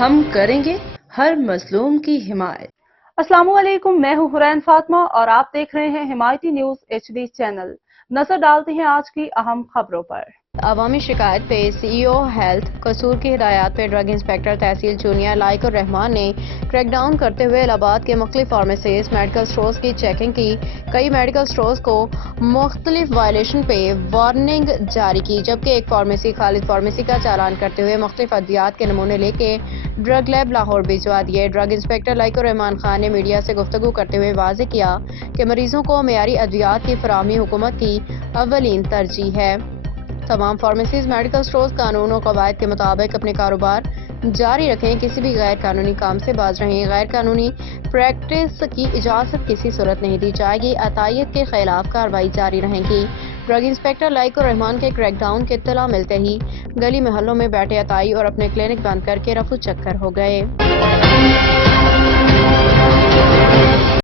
ہم کریں گے ہر مظلوم کی حمایت۔ السلام علیکم، میں ہوں حرین فاطمہ اور آپ دیکھ رہے ہیں حمایتی نیوز HD چینل۔ نظر ڈالتے ہیں آج کی اہم خبروں پر۔ عوامی شکایت پہ CEO ہیلتھ قصور کی ہدایات پہ ڈرگ انسپکٹر تحصیل چونیا لائق الرحمان نے کریک ڈاؤن کرتے ہوئے الہ آباد کے مختلف فارمیسیز میڈیکل سٹورز کی چیکنگ کی۔ کئی میڈیکل سٹورز کو مختلف وائلیشن پہ وارننگ جاری کی، جبکہ ایک فارمیسی خالد فارمیسی کا چالان کرتے ہوئے مختلف ادویات کے نمونے لے کے ڈرگ لیب لاہور بھجوا دیے۔ ڈرگ انسپکٹر لائق الرحمان خان نے میڈیا سے گفتگو کرتے ہوئے واضح کیا کہ مریضوں کو معیاری ادویات کی فراہمی حکومت کی اولین ترجیح ہے۔ تمام فارمیسیز میڈیکل سٹورز قانون و قواعد کے مطابق اپنے کاروبار جاری رکھیں، کسی بھی غیر قانونی کام سے باز رہیں۔ غیر قانونی پریکٹس کی اجازت کسی صورت نہیں دی جائے گی۔ عطائیت کے خلاف کارروائی جاری رہے گی۔ ڈرگ انسپکٹر لائق الرحمان کے کریک ڈاؤن کی اطلاع ملتے ہی گلی محلوں میں بیٹھے عطائی اور اپنے کلینک بند کر کے رفو چکر ہو گئے۔